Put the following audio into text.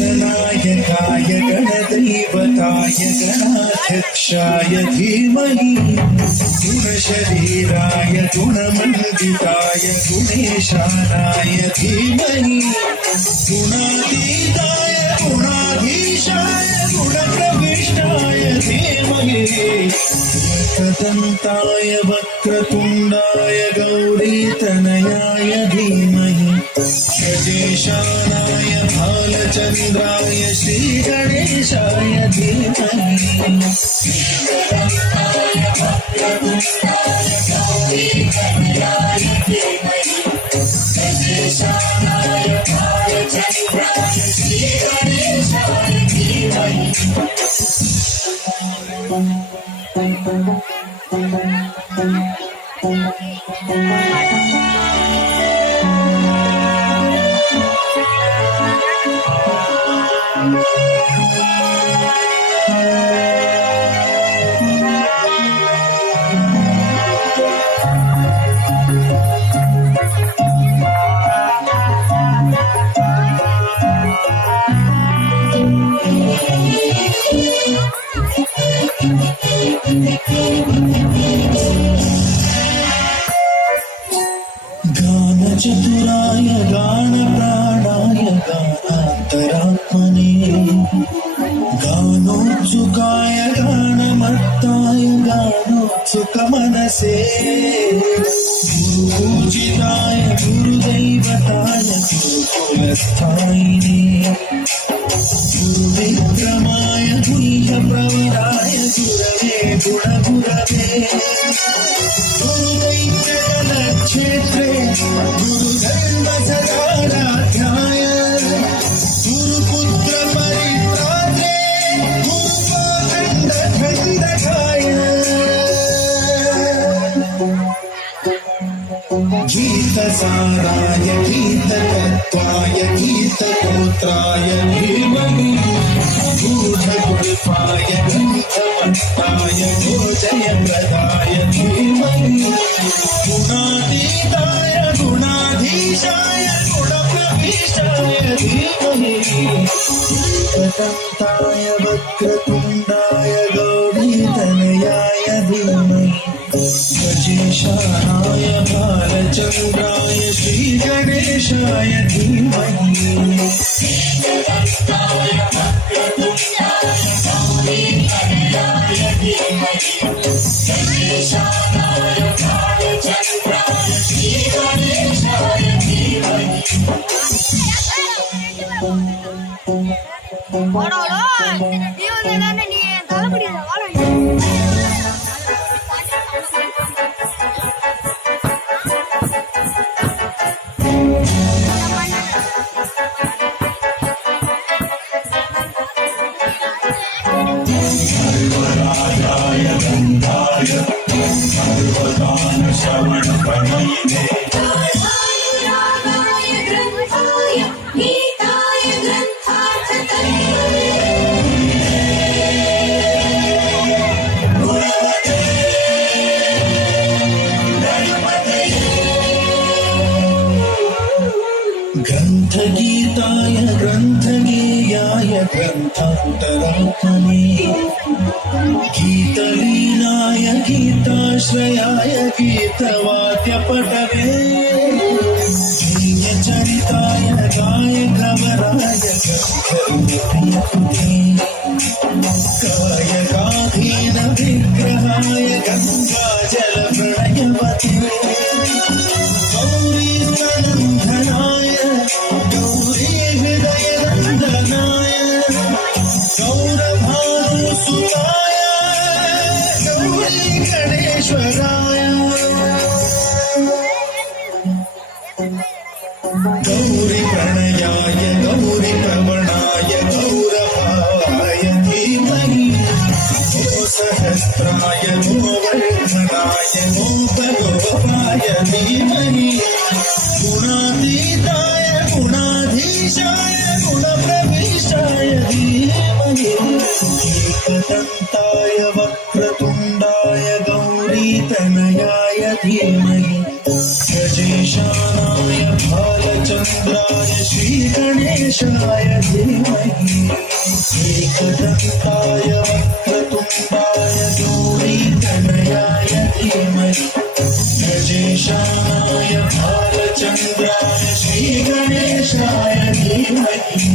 गणनायकाय गणदैवताय गणाध्यक्षाय धीमहि गुणशरीराय गुणमण्डिताय गुणेशानाय धीमहि गुणातीताय गुणाधीशाय गुणप्रविष्टाय धीमहि एकदन्ताय वक्रतुण्डाय गौरीतनयाय धीमहि गजेशानाय भालचन्द्राय श्रीगणेशाय धीमहि गजेशानाय भालचन्द्राय श्रीगणेशाय धीमहि गानचतुराय गानप्राणाय गानान्तरात्मने गानोत्सुकाय गानमत्ताय गानोत्सुकमनसे गुरुपूजिताय गुरुदैवताय गुरुकुलस्थायिने गुरुविक्रमाय गुह्यप्रवराय गुरवे गुणगुरवे गुरुदैत्यगणक्षेत्रे गुरुधर्मसदाराध्याय गुरुपुत्रपरित्रात्रे गुरुपाखण्डखण्डकाय गीतसाराय गीततत्त्वाय गीतगोत्राय धीमहि गूढगुल्फाय गन्धवत्ताय गोजयप्रदाय धीमहि गुणातीताय गुणाधीशाय गुणप्रविष्टाय धीमहि एकदन्ताय वक्रतुण्डाय गौरीतनयाय धीमहि गजेशानाय भालचन्द्राय श्रीगणेशाय धीमहि एकदन्ताय वक्रतुण्डाय गौरीतनयाय धीमहि गजेशानाय भालचन्द्राय श्रीगणेशाय धीमहि सर्वराजाय गन्धाय सर्वदानश्रवणप्रणयिने रागाय ग्रन्थाय गीताय ग्रन्थार्थतत्त्ववे गुणवते गणपतये ग्रन्थगीताय ग्रन्थगेयाय ग्रन्थान्तरात्मने गीतलीनाय गीताश्रयाय गीतवाद्यपटवे गीयचरिताय गायकवराय गन्धर्वप्रियकृते कायकाधीन विग्रहाय गङ्गाजलप्रणयवते गौरीस्तनन्दनाय गौरीहृदयनन्दनाय गौरभानुसुताय गौरी गणेश्वराय गौरी प्रणयाय गौरी प्रवणाय गौरभाय धीमहि गो सहस्राय गोवर्धनाय गो रूपगोपाय धीमहि गुणातीताय गुणाधीशाय गुणप्रविष्टाय धीमहि एकदन्ताय वक्रतुण्डाय गौरीतनयाय धीमहि गजेशानाय भालचन्द्राय श्रीगणेशाय धीमहि एकदन्ताय वक्रतुण्डाय गौरीतनयाय धीमहि गजेशानाय भालचन्द्राय श्रीगणेशाय धीमहि